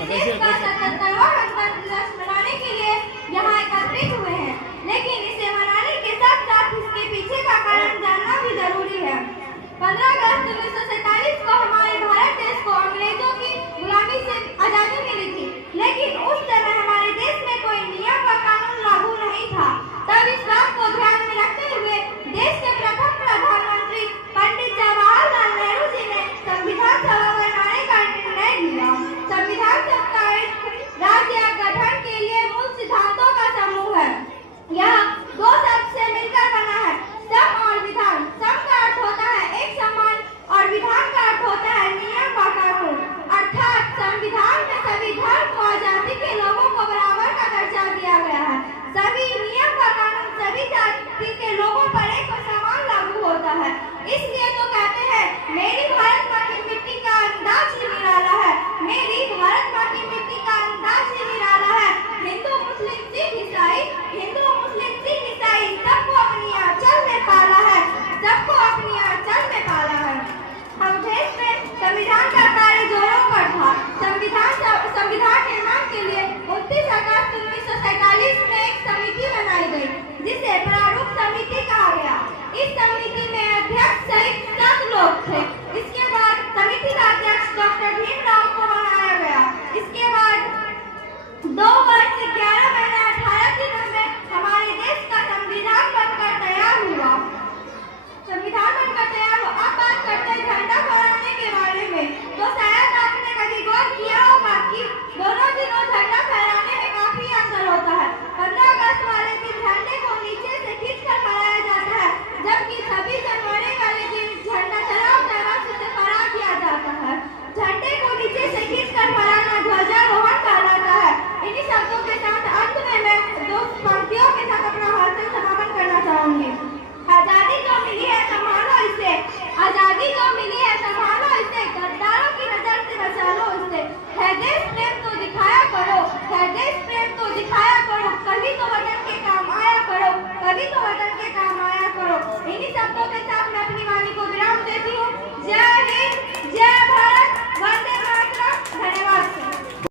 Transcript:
देश का 77वां गणतंत्र दिवस मनाने के लिए यहाँ एकत्रित हुए हैं, लेकिन इसे मनाने के साथ साथ इसके पीछे का कारण जानना भी जरूरी है। 15 अगस्त 1947 को हमारे भारत देश को अंग्रेजों की गुलामी से आजादी मिली थी, लेकिन उस समय हमारे देश में कोई नियम व कानून लागू नहीं था। तब इस बात को ध्यान में रखते हुए देश के प्रथम प्रधानमंत्री पंडित जवाहरलाल नेहरू जी ने संविधान सभा बनाने का निर्णय लिया। संविधान सभा राज्य गठन के लिए मूल सिद्धांतों का समूह है। यह दो शब्द से मिलकर बना है, सम और विधान। सम का अर्थ होता है एक समान और विधान का अर्थ होता है नियम व कानून। अर्थात संविधान में सभी धर्म व जाति के लोगों को बराबर का दर्जा दिया गया है। सभी नियम व कानून सभी जाति के लोगों पर एक समान लागू होता है। इसलिए तो कहते हैं मेरी भारत माँ की मिट्टी का अंदाज ही